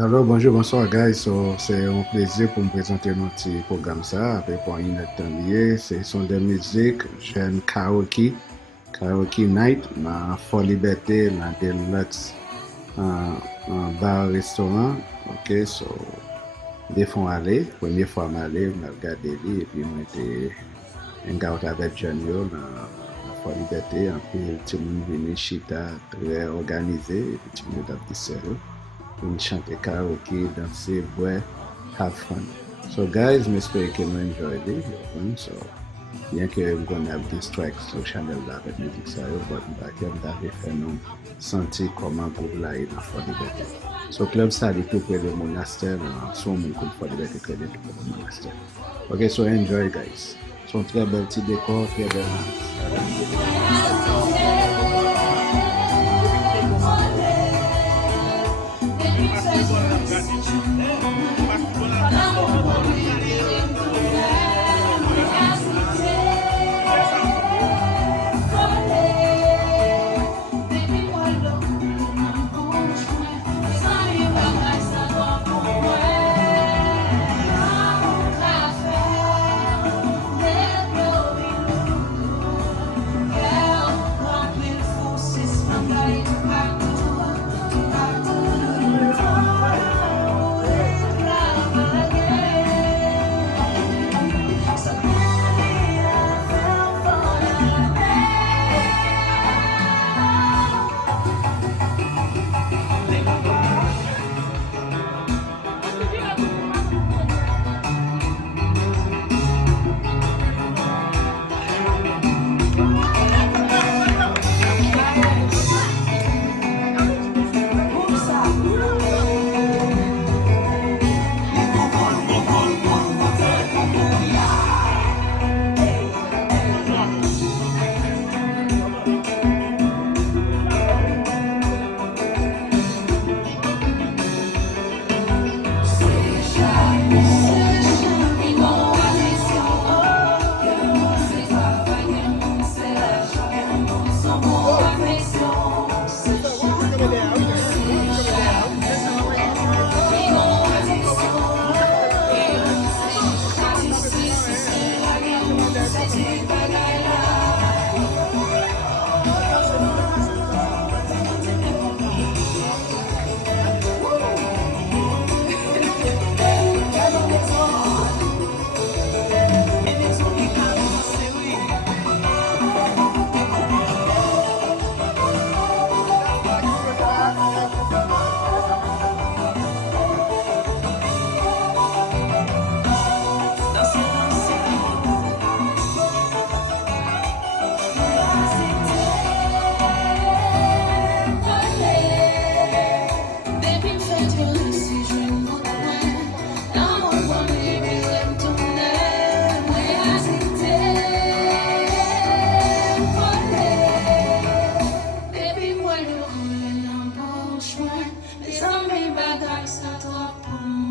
Alors, bonjour, bonsoir, guys. C'est un plaisir pour me présenter notre petit programme ça, avec pour une lié. C'est son de musique, jeune karaoke night, dans Fort Liberté, dans Deluxe, un bar-restaurant. Ok, so, des fois aller, première fois m'aller, m'a regardé lui, et puis moi j'étais un out avec John Yo dans Fort Liberté, un peu, tout le monde venu chita, très organisé, et puis tout le monde a dit pour chanter karaoke, danser, boire, have fun. So guys, j'espère que vous enjoy it. So, bien que vous allez avoir des strikes sur le channel là avec musique ça, mais vous allez faire nous sentir comment vous là est dans Fort Liberté. So club ça est tout près de monastère, son mon comme Fort Liberté très bien tout près de monastère. Ok, so enjoy guys. Son très bel petit décor, très belle Les hommes bagay sa to apon